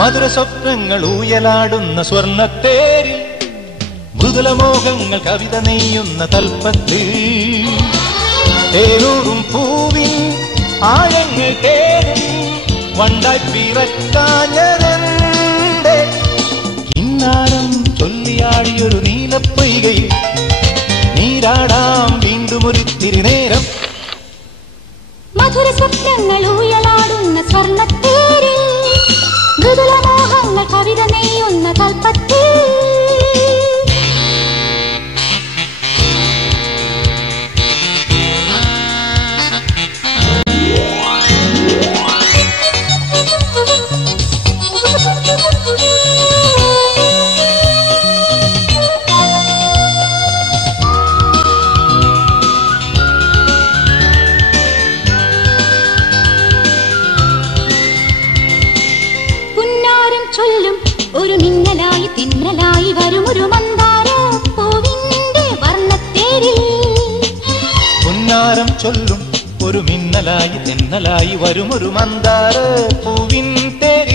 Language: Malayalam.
മധുര സ്വപ്നങ്ങൾ ഊയലാടുന്ന സ്വർണ്ണത്തേരിൽ മൃദുലമോഹങ്ങൾ കവിത നെയ്യുന്ന തൽപ്പത്തിൽ തേനൂറും പൂവിൻ ആഴങ്ങൾ തേടി വണ്ടായി പിറക്കാഞ്ഞതെന്റെ കിന്നാരം ചൊല്ലിയാടിയൊരു നീലപ്പൊയ്കയിൽ നീരാടാം വീണ്ടും ഒരിത്തിരി നേരം. മധുര സ്വപ്നങ്ങൾ ഊയലാടുന്ന സ്വർണ്ണത്തേരിൽ മൃദുലമോഹങ്ങൾ കവിത നെയ്യുന്ന കൽപ്പത്തിൽ ഒരു മിന്നലായി തിന്നലായി വരുമൊരു മന്ദാര പൂവിന്റെ വർണ്ണത്തേരിൽ. പുന്നാരം ചൊല്ലും ഒരു മിന്നലായി തിന്നലായി വരുമൊരു മന്ദാര പൂവിൻ തേരിൽ.